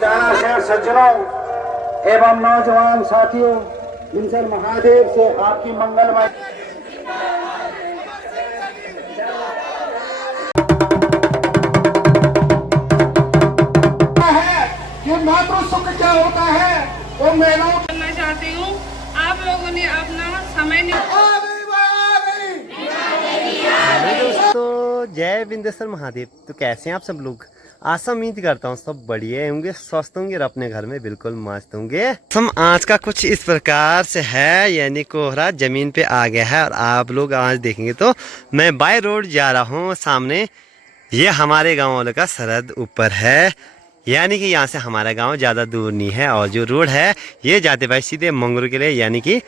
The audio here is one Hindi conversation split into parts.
शहर सज्जनों एवं नौजवान साथियों, मिंसर महादेव से आपकी मंगलमय कि मातृ सुख क्या होता है वो महिलाओं करना चाहती हूँ। आप लोगों ने अपना समय दोस्तों, जय विंदेश्वर महादेव। तो कैसे हैं आप सब लोग? आशा उम्मीद करता हूँ सब बढ़िया होंगे, स्वस्थ होंगे और अपने घर में बिल्कुल मस्त होंगे। हम आज का कुछ इस प्रकार से है, यानी कोहरा जमीन पे आ गया है और आप लोग आज देखेंगे तो मैं बाय रोड जा रहा हूँ। सामने ये हमारे गाँव वालों का सरहद ऊपर है, यानी कि यहाँ से हमारा गांव ज़्यादा दूर नहीं है। और जो रोड है ये जाते भाई सीधे मंगरू के लिए, यानी कि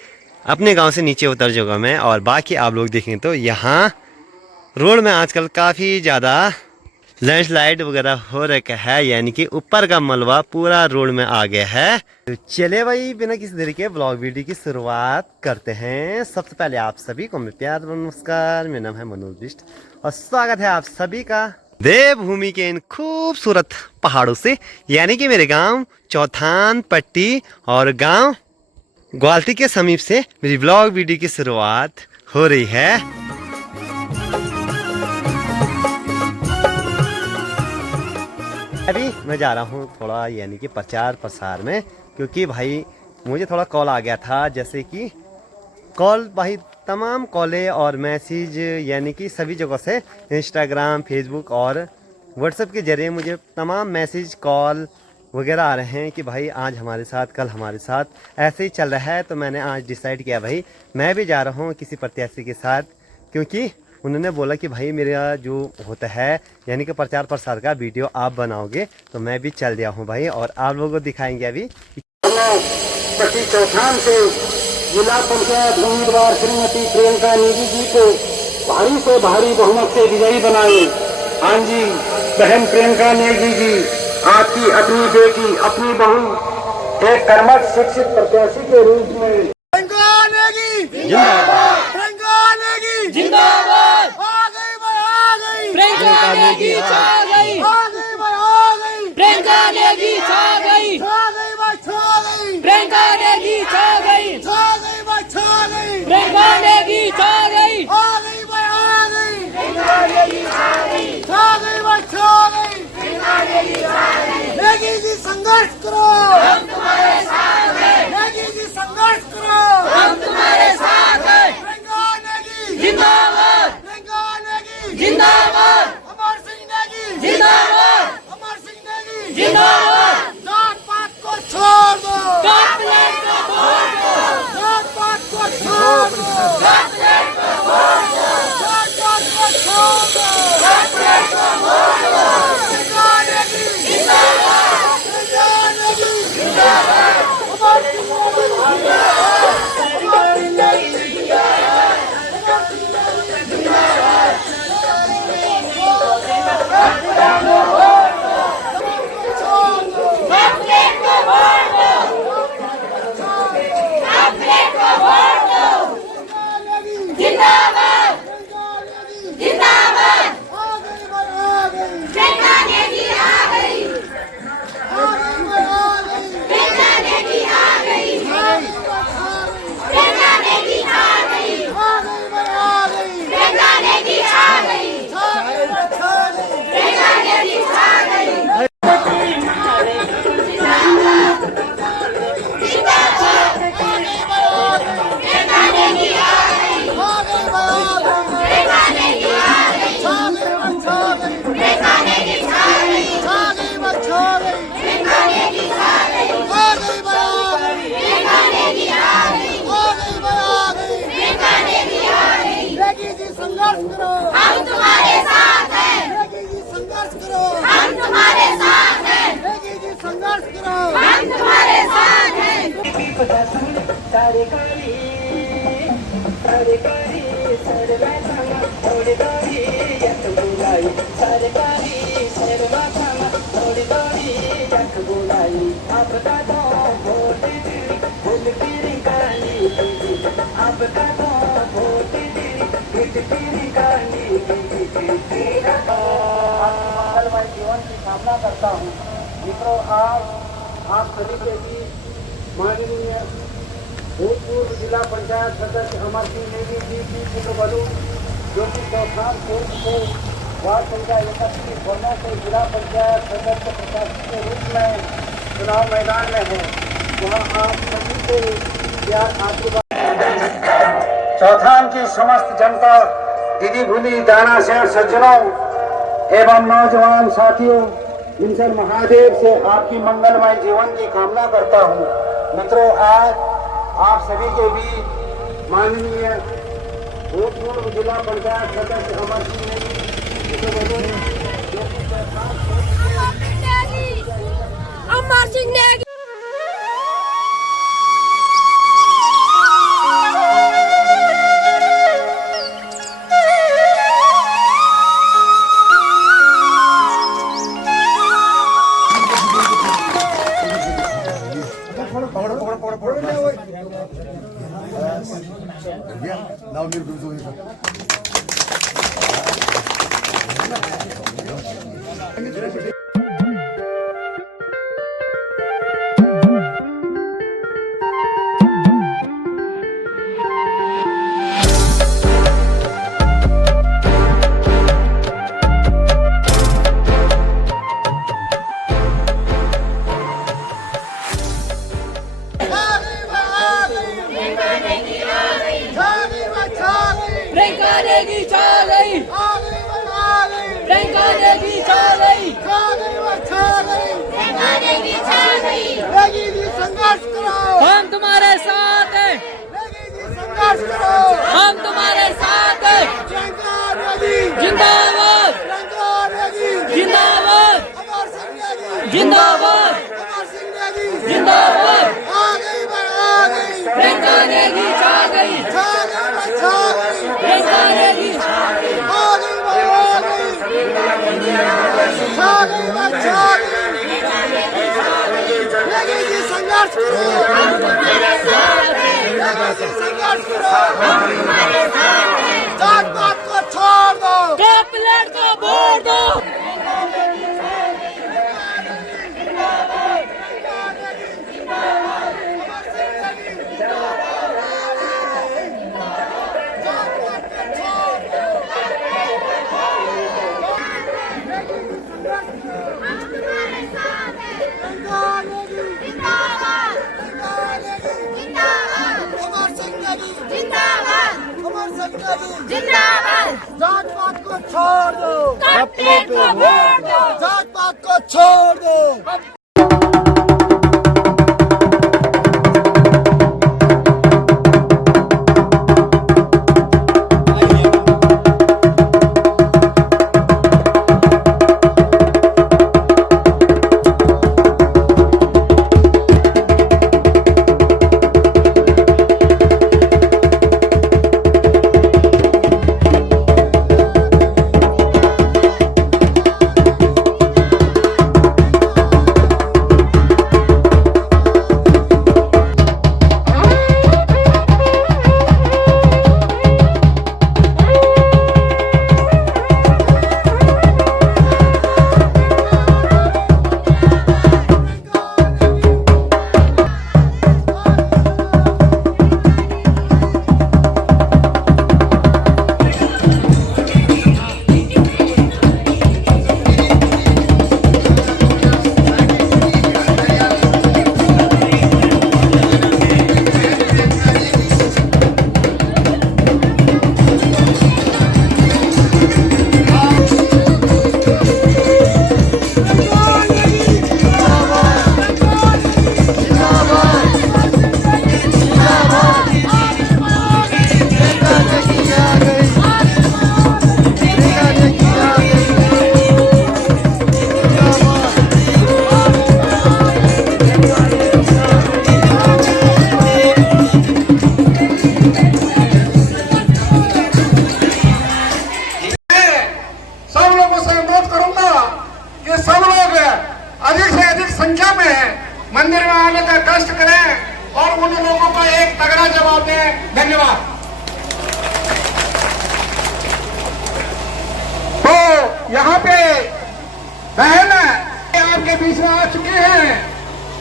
अपने गांव से नीचे उतर जाऊँगा मैं। और बाकी आप लोग देखें तो यहाँ रोड में आजकल काफ़ी ज़्यादा लैंडस्लाइड वगैरह हो रखा है, यानी कि ऊपर का मलबा पूरा रोड में आ गया है। तो चले भाई बिना किसी देरी के ब्लॉग वीडियो की शुरुआत करते हैं। सबसे पहले आप सभी को मेरे प्यार नमस्कार। मेरा नाम है मनोज बिष्ट और स्वागत है आप सभी का देवभूमि के इन खूबसूरत पहाड़ों से, यानी कि मेरे गांव चौथान पट्टी और गांव ग्वाल्टी के समीप से मेरी ब्लॉग वीडियो की शुरुआत हो रही है। अभी मैं जा रहा हूँ थोड़ा, यानी कि प्रचार प्रसार में, क्योंकि भाई मुझे थोड़ा कॉल आ गया था। जैसे कि कॉल भाई तमाम कॉलें और मैसेज, यानी कि सभी जगह से इंस्टाग्राम फेसबुक और व्हाट्सएप के ज़रिए मुझे तमाम मैसेज कॉल वगैरह आ रहे हैं कि भाई आज हमारे साथ कल हमारे साथ ऐसे ही चल रहा है। तो मैंने आज डिसाइड किया भाई मैं भी जा रहा हूँ किसी प्रत्याशी के साथ, क्योंकि उन्होंने बोला कि भाई मेरा जो होता है यानी कि प्रचार प्रसार का वीडियो आप बनाओगे, तो मैं भी चल दिया हूँ भाई। और आप लोगों को दिखाएंगे अभी पट्टी चौथान से जिला पंचायत उम्मीदवार श्रीमती प्रियंका नेगी जी को भारी से भारी बहुमत से विजयी बनाए। हाँ जी, बहन प्रियंका नेगी जी, आपकी अपनी बेटी अपनी बहू एक कर्मठ शिक्षित प्रत्याशी के रूप में जिंदाबाद आ गई भाई आ गई प्रियंका नेगी छा गई आ गई भाई आ गई प्रियंका नेगी छा गई भाई छा गई प्रियंका नेगी छा गई भाई छा गई प्रियंका नेगी छा गई आ गई भाई आ गई प्रियंका नेगी छा गई भाई छा गई प्रियंका नेगी छा गई। नेगी जी संघर्ष करो, हम तुम्हारे साथ हैं। नेगी जी संघर्ष करो, हम तुम्हारे साथ हैं। प्रियंका नेगी जिंदाबाद, प्रियंका नेगी जिंदाबाद, अमर सिंह नेगी जिंदाबाद, अमर सिंह नेगी जिंदाबाद। जात पात को छोड़ दो, कॉर्पोरेट को छोड़ दो, जात पात को छोड़ दो, कॉर्पोरेट को छोड़ दो, जात पात को छोड़ दो, कॉर्पोरेट को छोड़ दो। प्रियंका नेगी जिंदाबाद, प्रियंका नेगी जिंदाबाद, अमर सिंह नेगी जिंदाबाद, अमर सिंह नेगी जिंदाबाद, अमर सिंह नेगी जिंदाबाद। हम तुम्हारे साथ हैं। नेगी जी संघर्ष करो, हम तुम्हारे साथ हैं। नेगी जी संघर्ष करो, हम तुम्हारे साथ हैं। मंगलमय जीवन की कामना करता हूँ। मित्रों, आज आप सभी के बीच माननीय भूतपूर्व जिला पंचायत सदस्य अमर सिंह नेगी जी की पुत्रवधू जो कि चौथाम पूर्व से वार्ड संख्या 31 वर्णों से जिला पंचायत सदस्य प्रशासक के रूप में चुनाव मैदान में है, वहाँ आप सभी से प्यार आशीर्वाद। चौथाम की समस्त जनता, दीदी भूली दाना शेर सज्जनों एवं नौजवान साथियों, ईश्वर महादेव से आपकी मंगलमय जीवन की कामना करता हूँ। मित्रों, आज आप सभी के बीच माननीय भूतपूर्व जिला पंचायत सदस्य Amar Singh Negi Amar Singh Negi Now we're going to Priyanka Negi छा गई, प्रियंका नेगी छा गई, प्रियंका नेगी छा गई। संघर्ष करो, हम तुम्हारे साथ हैं, संघर्ष करो, हम तुम्हारे साथ हैं। प्रियंका नेगी जिंदाबाद, जिंदाबाद, जिंदाबाद, जिंदाबाद। प्रियंका नेगी छा गई, प्रियंका नेगी संघर्ष करो, संघर्ष करो, जात पात को छोड़ दो, प्लेट को वोट दो। जिंदाबाद, जात पात को छोड़ दो, प्लेट को वोट दो। जात पात को छोड़ दो। मंदिर में आने का कष्ट करें और उन लोगों को एक तगड़ा जवाब दें। धन्यवाद। तो यहाँ पे बहन आपके बीच में आ चुके हैं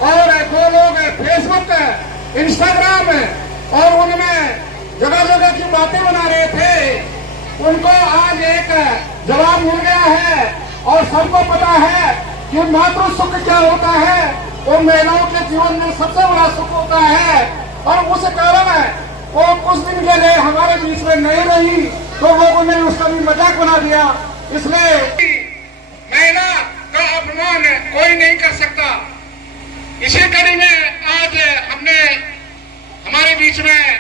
और जो लोग फेसबुक, इंस्टाग्राम और उनमें जगह जगह की बातें बना रहे थे, उनको आज एक जवाब मिल गया है। और सबको पता है कि मातृ सुख क्या होता है, वो महिलाओं के जीवन में सबसे बड़ा सुख होता है। और उस कारण वो कुछ दिन के लिए हमारे बीच में नहीं रही, तो लोगों ने उसका भी मजाक बना दिया। इसलिए महिला का अपमान कोई नहीं कर सकता। इसी कड़ी में आज हमने हमारे बीच में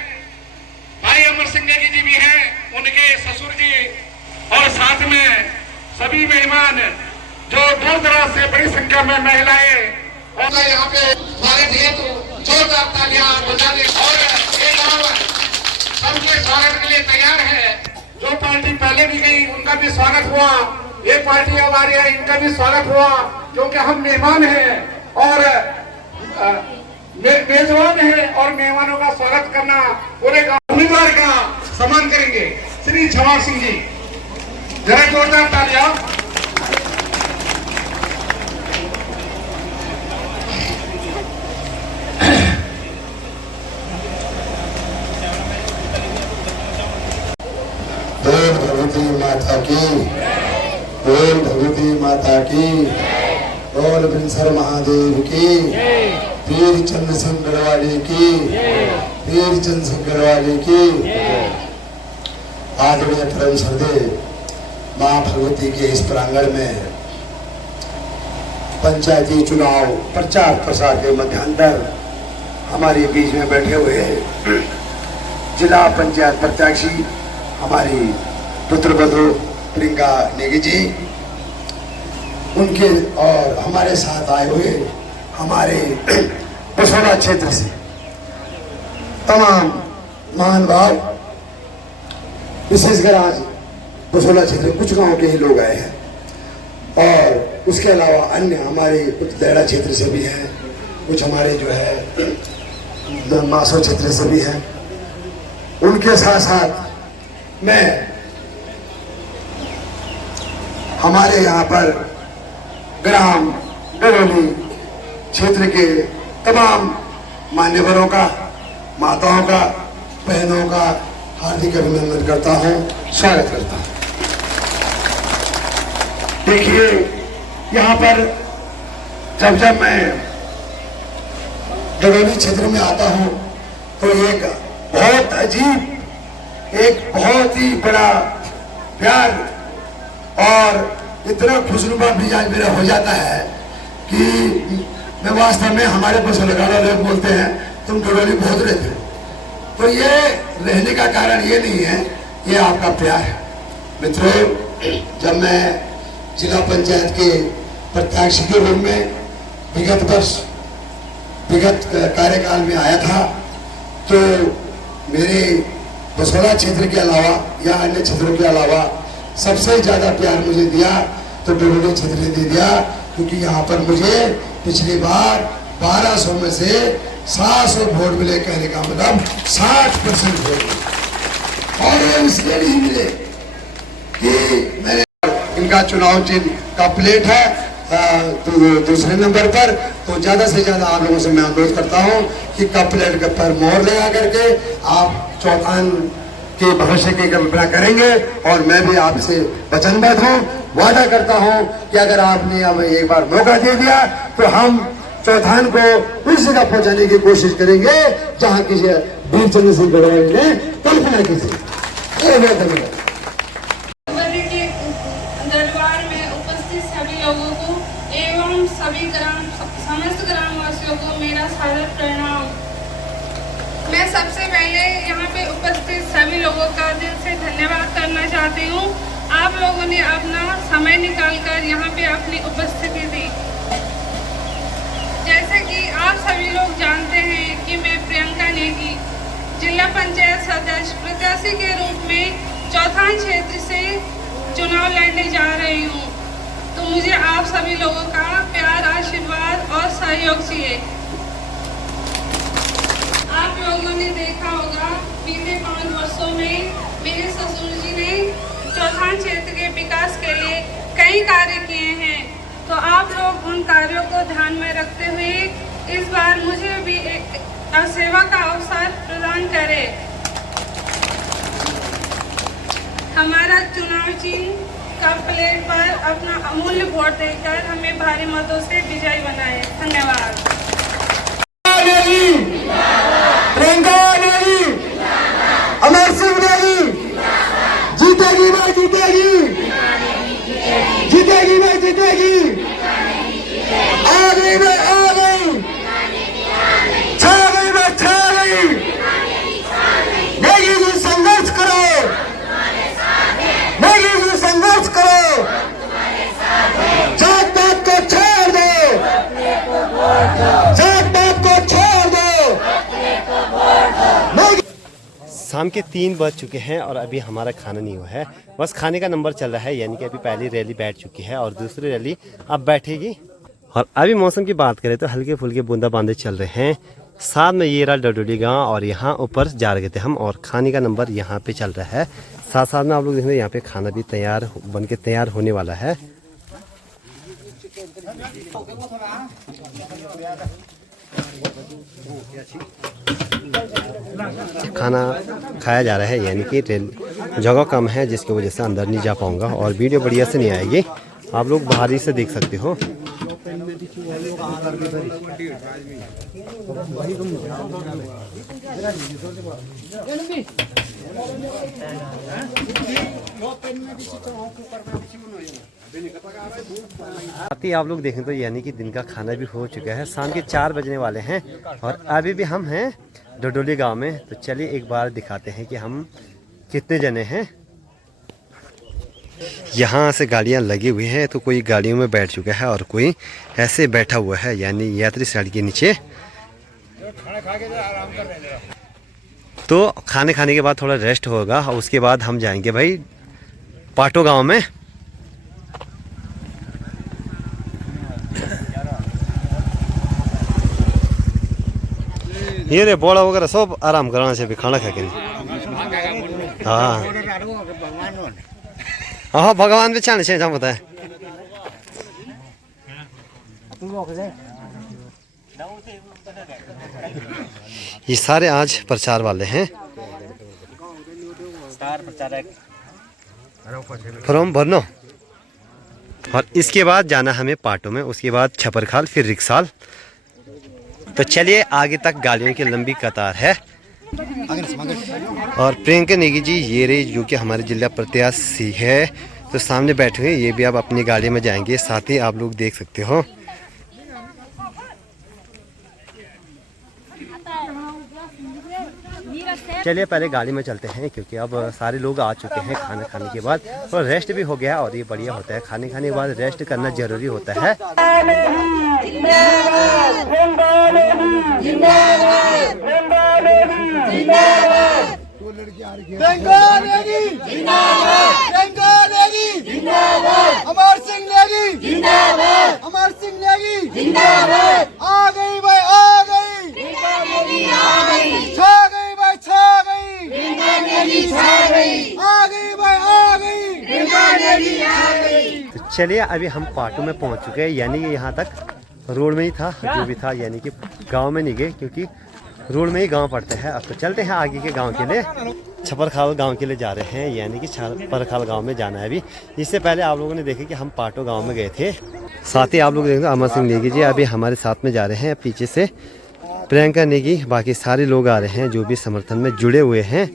भाई अमर सिंह नेगी जी भी हैं, उनके ससुर जी और साथ में सभी मेहमान जो दूर दराज से बड़ी संख्या में महिलाएं और यहाँ पे स्वागत हेतु जोरदार तालियां बजा दें। और ये गाँव सबके स्वागत के लिए तैयार है। जो पार्टी पहले भी गई उनका भी स्वागत हुआ, ये पार्टी अब आ रही है, इनका भी स्वागत हुआ, क्योंकि हम मेहमान हैं और मेजबान है और मेहमानों का स्वागत करना पूरे उम्मीदवार का सम्मान करेंगे। श्री जवाहर सिंह जी, जरा जोरदार तालियां। बोल भगवती माता की, बोल भगवती माता की, बोल बिनसर महादेव की, पीर चंद्र सिंह गढ़वाली की, पीर चंद्र सिंह गढ़वाली की। आदरणीय परम श्रद्धेय माँ भगवती के इस प्रांगण में पंचायती चुनाव प्रचार प्रसार के मध्यांतर हमारे बीच में बैठे हुए जिला पंचायत प्रत्याशी हमारी पुत्रवधू प्रियंका नेगी जी, उनके और हमारे साथ आए हुए हमारे बसोला क्षेत्र से तमाम महानुभाव, विशेषकर आज बसोला क्षेत्र कुछ गांव के ही लोग आए हैं और उसके अलावा अन्य हमारे कुछ देहरा क्षेत्र से भी हैं, कुछ हमारे जो है मासो क्षेत्र से भी हैं। उनके साथ साथ मैं हमारे यहाँ पर ग्राम डरोली क्षेत्र के तमाम मान्यवरों का, माताओं का, बहनों का हार्दिक अभिनंदन करता हूँ, स्वागत करता हूँ। देखिए, यहाँ पर जब मैं डरोली क्षेत्र में आता हूँ तो एक बहुत अजीब, एक बहुत ही बड़ा प्यार और इतना खुशनुमा मिजाज मेरा हो जाता है कि मैं वास्तव में हमारे पास लगाना लोग बोलते हैं तुम डरोली बहुत रहते हो। तो ये रहने का कारण ये नहीं है, ये आपका प्यार है। मित्रों, जब मैं जिला पंचायत के प्रत्याशी के रूप में विगत कार्यकाल में आया था तो मेरे बसोला क्षेत्र के अलावा या अन्य क्षेत्रों के अलावा सबसे ज्यादा प्यार मुझे दिया तो डरोली क्षेत्र ने दे दिया, क्योंकि यहाँ पर मुझे पिछली बार 1200 में से 700 वोट मिले। कहने का मतलब 60% वोट मिले। और ये इसलिए नहीं मिले कि मैंने इनका चुनाव चिन्ह का प्लेट है दूसरे नंबर पर, तो ज्यादा से ज्यादा आप लोगों से मैं अनुरोध करता हूं कि कप प्लेट पर मोहर लगा करके आप चौथान के भविष्य की कल्पना करेंगे। और मैं भी आपसे वचनबद्ध हूं, वादा करता हूं कि अगर आपने हमें एक बार मौका दे दिया तो हम चौथान को उस जगह पहुंचाने की कोशिश करेंगे जहां किसी वीर चंद्र सिंह गढ़वाली ने कल्पना की थी। धन्यवाद। दरबार में उपस्थित सभी लोगों को एवं सभी समस्त ग्रामवासियों को मेरा सादर प्रणाम। मैं सबसे पहले यहाँ पे उपस्थित सभी लोगों का दिल से धन्यवाद करना चाहती हूँ। आप लोगों ने अपना समय निकालकर यहाँ पे अपनी उपस्थिति दी। जैसे कि आप सभी लोग जानते हैं कि मैं प्रियंका नेगी जिला पंचायत सदस्य प्रत्याशी के रूप में चौथान क्षेत्र से चुनाव लड़ने जा रही हूँ। तो मुझे आप सभी लोगों का प्यार, आशीर्वाद और सहयोग चाहिए। आप लोगों ने देखा होगा बीते 5 वर्षों में मेरे ससुर जी ने चौथान क्षेत्र के विकास के लिए कई कार्य किए हैं। तो आप लोग उन कार्यों को ध्यान में रखते हुए इस बार मुझे भी एक सेवा का अवसर प्रदान करे। हमारा चुनाव चिन्ह का प्लेट पर अपना अमूल्य वोट देकर हमें भारी मतों से विजयी बनाए। धन्यवाद। प्रियंका नेगी, अमर सिंह नेगी, जीतेगी भाई जीतेगी, जीतेगी भाई जीतेगी, आ गई भाई आ गई, छा गई भाई छा गई, नेगी जी संघर्ष करो, नेगी जी संघर्ष करो, जात पात को छोड़ दो, जात पात को छोड़ दो। शाम के 3 बज चुके हैं और अभी हमारा खाना नहीं हुआ है, बस खाने का नंबर चल रहा है। यानी कि अभी पहली रैली बैठ चुकी है और दूसरी रैली अब बैठेगी। और अभी मौसम की बात करें तो हल्के फुल्के बूंदाबांदी चल रहे हैं। साथ में ये रहा डडोली गांव और यहाँ ऊपर जा रहे थे हम और खाने का नंबर यहाँ पे चल रहा है। साथ साथ में आप लोग देखेंगे यहाँ पे खाना भी तैयार बन के तैयार होने वाला है। खाना खाया जा रहा है, यानी कि जगह कम है जिसकी वजह से अंदर नहीं जा पाऊंगा और वीडियो बढ़िया से नहीं आएगी। आप लोग बाहर ही से देख सकते हो। अभी आप लोग देखें तो यानी कि दिन का खाना भी हो चुका है। शाम के 4 बजने वाले हैं और अभी भी हम हैं डडोली गांव में। तो चलिए एक बार दिखाते हैं कि हम कितने जने हैं। यहाँ से गाड़ियाँ लगी हुई हैं, तो कोई गाड़ियों में बैठ चुका है और कोई ऐसे बैठा हुआ है, यानी यात्री साइड के नीचे। तो खाने खाने के बाद थोड़ा रेस्ट होगा और उसके बाद हम जाएंगे भाई पाटो गांव में। ये रे बोड़ा वगैरह सब आराम कराना से भी खाना खा के। हाँ हाँ भगवान भी चाहने से पता है। ये सारे आज प्रचार वाले हैं। फॉर्म भरनो और इसके बाद जाना हमें पाटो में, उसके बाद छपरखाल, फिर रिक्साल। तो चलिए आगे तक गाड़ियों की लंबी कतार है। और प्रियंका नेगी जी ये रही जो कि हमारे जिला प्रत्याशी है, तो सामने बैठे हुए ये भी अब अपनी गाड़ी में जाएंगे। साथ ही आप लोग देख सकते हो। चलिए पहले गाड़ी में चलते हैं क्योंकि अब सारे लोग आ चुके हैं खाना खाने के बाद और रेस्ट भी हो गया और ये बढ़िया होता है। खाने खाने के बाद रेस्ट करना जरूरी होता है। प्रियंका नेगी जिंदाबाद, प्रियंका नेगी जिंदाबाद, अमर सिंह नेगी जिंदाबाद, अमर सिंह नेगी जिंदाबाद। आ गई भाई आ गई, प्रियंका नेगी आ गई, छा गई भाई छा गई, प्रियंका नेगी छा गई, आ गई भाई आ गई, प्रियंका नेगी आ गई। तो चलिए अभी हम पाटो में पहुंच चुके हैं, यानी कि यहाँ तक रोड में ही था जो भी था, यानी कि गांव में नहीं गए क्योंकि रोड में ही गांव पड़ते हैं। अब तो चलते हैं आगे के गांव के लिए। छपरखाल गांव के लिए जा रहे हैं, यानी कि छपरखाल गांव में जाना है अभी। इससे पहले आप लोगों ने देखे कि हम पाटो गांव में गए थे। साथ ही आप लोग देखेंगे अमर सिंह नेगी जी अभी हमारे साथ में जा रहे हैं, पीछे से प्रियंका नेगी, बाकी सारे लोग आ रहे हैं जो भी समर्थन में जुड़े हुए हैं।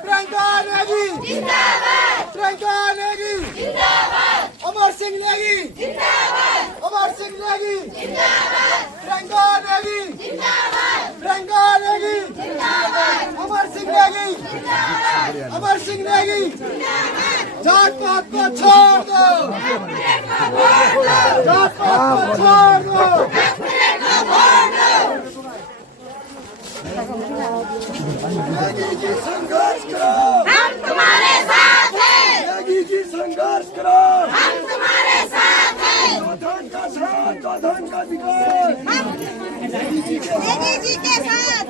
प्रियंका नेगी जिंदाबाद, प्रियंका नेगी जिंदाबाद, अमर सिंह नेगी जिंदाबाद, अमर सिंह नेगी जिंदाबाद, प्रियंका नेगी जिंदाबाद, प्रियंका नेगी जिंदाबाद, अमर सिंह नेगी जिंदाबाद, अमर सिंह नेगी जिंदाबाद। जात पात को छोड़ दो, जात पात को छोड़ दो, नेगी जी संघर्ष करो, हम तुम्हारे साथ हैं, नेगी जी संघर्ष करो, हम तुम्हारे साथ हैं, धन का साथ, धन का विकास, नेगी जी के साथ।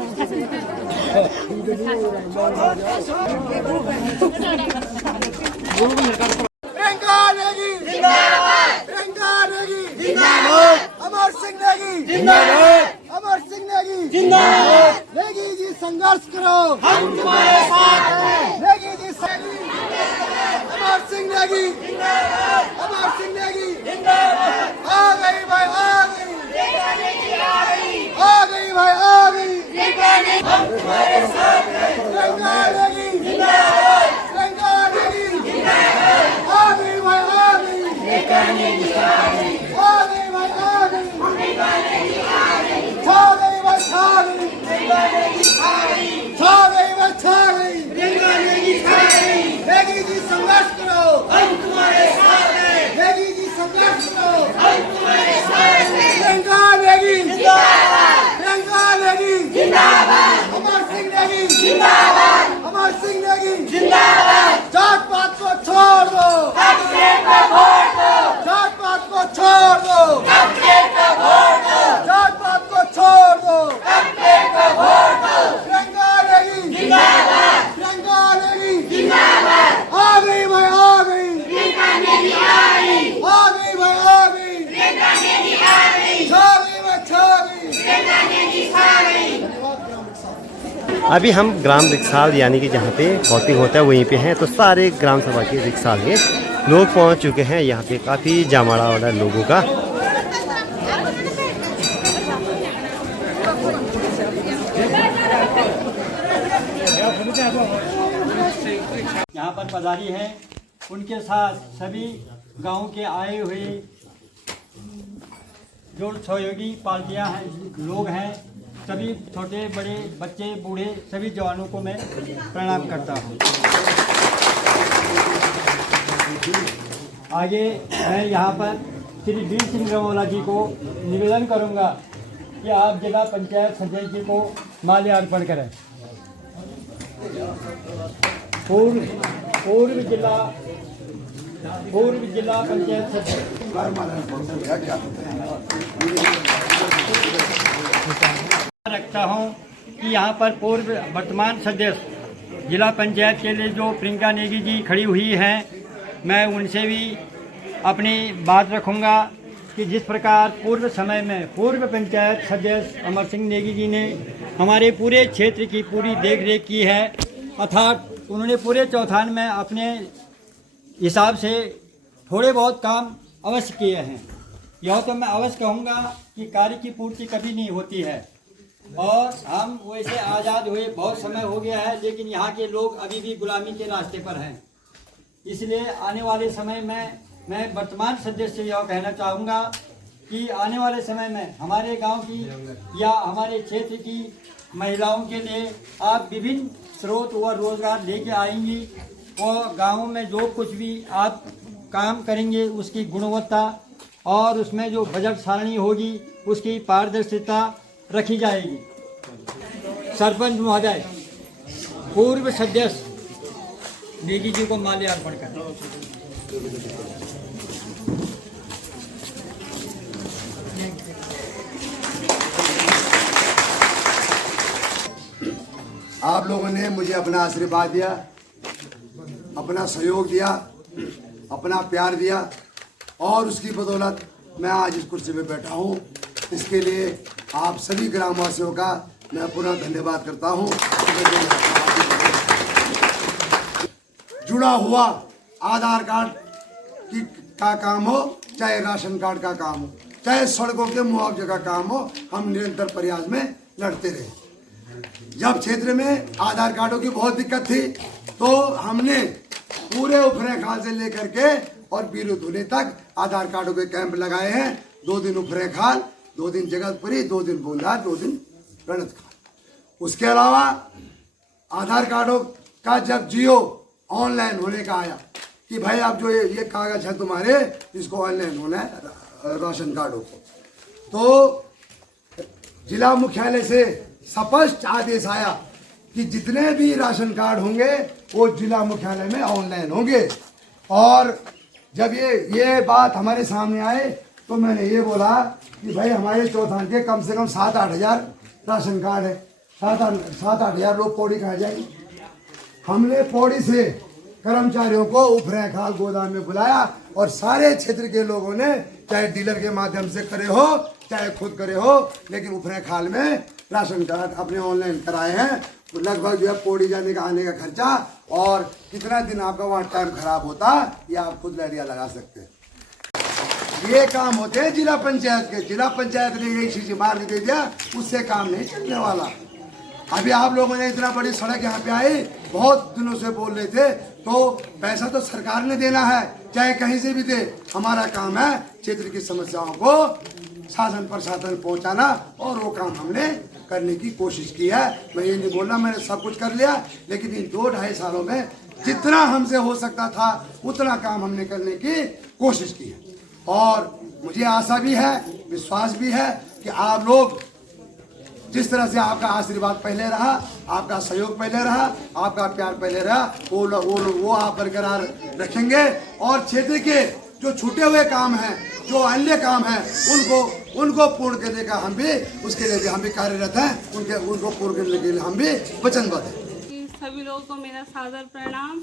प्रियंका नेगी जिंदाबाद, प्रियंका नेगी जिंदाबाद, अमर सिंह हम तुम्हारे साथ हैं। नेगी जी सैनी अमर सिंह नेगी, अमर सिंह नेगी आ गई भाई, आ गई, आ गई भाई, आ गई। हम तुम्हारे साथ हैं। तिरंगा नेगी जिंदाबाद, तिरंगा नेगी आ गई भाई, आ गई, आ गई भाई, आ गई, छा गई भाई, छा गई, छा गई भाई, छा गई। नेगी जी संघर्ष करो, हम तुम्हारे साथ हैं। नेगी जी संघर्ष करो, हम तुम्हारे साथ हैं। तिरंगा नेगी जिंदाबाद, तिरंगा नेगी जिंदाबाद, अमर सिंह नेगी जिंदाबाद, अमर सिंह नेगी जिंदाबाद। जात पात को छोड़ दो, वोट दो, जात पात को छोड़ दो, जात पात को छोड़ दो, वोट दो। तिरंगा नेगी जिंदाबाद, तिरंगा नेगी जिंदाबाद आ गई भाई, आ गई, आ गई भाई, आ गई, छा गई भाई, छा गई। अभी हम ग्राम रिक्साल यानी कि जहाँ पे वोटिंग होता है वहीं पे हैं, तो सारे ग्राम सभा के रिक्साल के लोग पहुँच चुके हैं। यहाँ पे काफ़ी जमावड़ा हो रहा है लोगों का। यहाँ पर पधारी हैं, उनके साथ सभी गांव के आए हुए जो सहयोगी पार्टियां हैं, लोग हैं, सभी छोटे बड़े बच्चे बूढ़े सभी जवानों को मैं प्रणाम करता हूँ। आगे मैं यहाँ पर श्री वीर सिंह रमोला जी को निवेदन करूँगा कि आप जिला पंचायत सदस्य जी को माल्यार्पण करें। पूर्व जिला पंचायत सदस्य रखता हूँ कि यहाँ पर पूर्व वर्तमान सदस्य जिला पंचायत के लिए जो प्रियंका नेगी जी खड़ी हुई हैं, मैं उनसे भी अपनी बात रखूँगा कि जिस प्रकार पूर्व समय में पूर्व पंचायत सदस्य अमर सिंह नेगी जी ने हमारे पूरे क्षेत्र की पूरी देखरेख की है, अर्थात उन्होंने पूरे चौथान में अपने हिसाब से थोड़े बहुत काम अवश्य किए हैं। यह तो मैं अवश्य कहूँगा कि कार्य की पूर्ति कभी नहीं होती है, और हम वैसे आज़ाद हुए बहुत समय हो गया है, लेकिन यहाँ के लोग अभी भी गुलामी के रास्ते पर हैं। इसलिए आने वाले समय में मैं वर्तमान सदस्य से यह कहना चाहूँगा कि आने वाले समय में हमारे गांव की या हमारे क्षेत्र की महिलाओं के लिए आप विभिन्न स्रोत व रोजगार लेके आएंगी, और गाँव में जो कुछ भी आप काम करेंगे उसकी गुणवत्ता और उसमें जो बजट सारणी होगी उसकी पारदर्शिता रखी जाएगी। सरपंच महोदय पूर्व सदस्य नेगी जी को माल्यार्पण करें। आप लोगों ने मुझे अपना आशीर्वाद दिया, अपना सहयोग दिया, अपना प्यार दिया, और उसकी बदौलत मैं आज इस कुर्सी पे बैठा हूँ। इसके लिए आप सभी ग्रामवासियों का मैं पुनः धन्यवाद करता हूँ। जुड़ा हुआ आधार कार्ड का काम हो, चाहे राशन कार्ड का काम हो, चाहे सड़कों के मुआवजे का काम हो, हम निरंतर प्रयास में लड़ते रहे। जब क्षेत्र में आधार कार्डों की बहुत दिक्कत थी तो हमने पूरे उफरैंखाल से लेकर के और बीरूधुनी तक आधार कार्डों के कैंप लगाए हैं। 2 दिन उफरैंखाल, 2 दिन जगतपुरी, 2 दिन बूंदार, 2 दिन रणतखाल। उसके अलावा आधार कार्डों का जब जियो ऑनलाइन होने का आया कि भाई आप जो ये कागज है तुम्हारे, इसको ऑनलाइन होना है राशन कार्डों को, तो जिला मुख्यालय से स्पष्ट आदेश आया कि जितने भी राशन कार्ड होंगे वो जिला मुख्यालय में ऑनलाइन होंगे। और जब ये बात हमारे सामने आए तो मैंने ये बोला कि भाई हमारे चौथान के कम से कम 7-8 हज़ार राशन कार्ड है, 7-8 हज़ार लोग पौड़ी कहाँ जाएंगे। हमने पौड़ी से कर्मचारियों को उफरैंखाल गोदाम में बुलाया और सारे क्षेत्र के लोगों ने, चाहे डीलर के माध्यम से करे हो चाहे खुद करे हो, लेकिन उफरैंखाल में राशन कार्ड अपने ऑनलाइन कराए हैं लगभग जो है पौड़ी जाने का आने का खर्चा और कितना दिन आपका वहाँ टाइम खराब होता, ये आप खुद आइडिया लगा सकते हैं। ये काम होते हैं जिला पंचायत के। जिला पंचायत ने यही चीज मार्ग दे दिया, उससे काम नहीं चलने वाला। अभी आप लोगों ने इतना बड़ी सड़क यहाँ पे आई, बहुत दिनों से बोल रहे थे, तो पैसा तो सरकार ने देना है, चाहे कहीं से भी दे। हमारा काम है क्षेत्र की समस्याओं को शासन प्रशासन पहुंचाना, और वो काम हमने करने की कोशिश की है। मैं ये नहीं बोलना मैंने सब कुछ कर लिया, लेकिन इन 2-2.5 सालों में जितना हमसे हो सकता था उतना काम हमने करने की कोशिश की है। और मुझे आशा भी है, विश्वास भी है कि आप लोग जिस तरह से आपका आशीर्वाद पहले रहा, आपका सहयोग पहले रहा, आपका प्यार पहले रहा, वो आप बरकरार रखेंगे। और क्षेत्र के जो छूटे हुए काम हैं, जो अन्य काम हैं, उनको पूर्ण करने का हम भी, उसके लिए भी हम भी कार्यरत हैं। उनको पूर्ण करने के लिए हम भी वचनबद्ध हैं। सभी लोगों को मेरा सादर प्रणाम।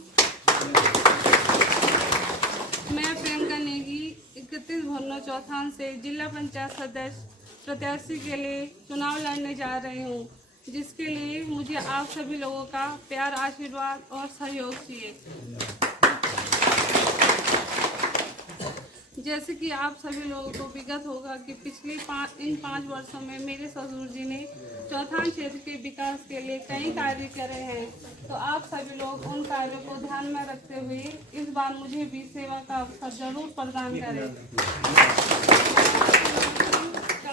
मैं प्रियंका नेगी 31 भरनो चौथान से जिला पंचायत सदस्य प्रत्याशी के लिए चुनाव लड़ने जा रही हूँ, जिसके लिए मुझे आप सभी लोगों का प्यार, आशीर्वाद और सहयोग चाहिए। जैसे कि आप सभी लोगों को विगत होगा कि पिछले इन 5 वर्षों में मेरे ससुर जी ने चौथान क्षेत्र के विकास के लिए कई कार्य करे हैं, तो आप सभी लोग उन कार्यों को ध्यान में रखते हुए इस बार मुझे भी सेवा का अवसर जरूर प्रदान करें।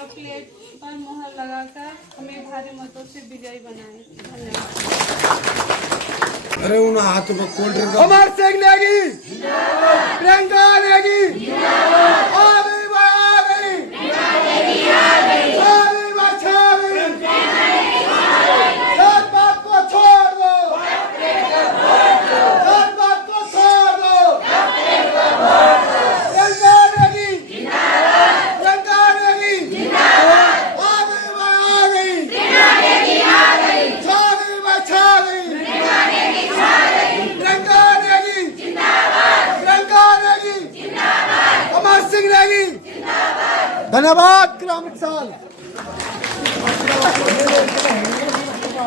प्लेट पर मुहर लगाकर हमें भारी मतों से विजयी बनाएं। धन्यवाद। अरे उन हाथ में कोल्ड ड्रिंक अमर सिंह नेगी, प्रियंका नेगी, आ गई भाई आ गई, छा गई भाई छा गई। जात पात को छोड़ दो, जात पात को छोड़ दो। प्रियंका नेगी, प्रियंका नेगी, आ गई भाई आ गई, छा गई भाई छा गई। प्रियंका नेगी जिंदाबाद, प्रियंका नेगी जिंदाबाद, अमर सिंह नेगी जिंदाबाद। धन्यवाद ग्राम विकास।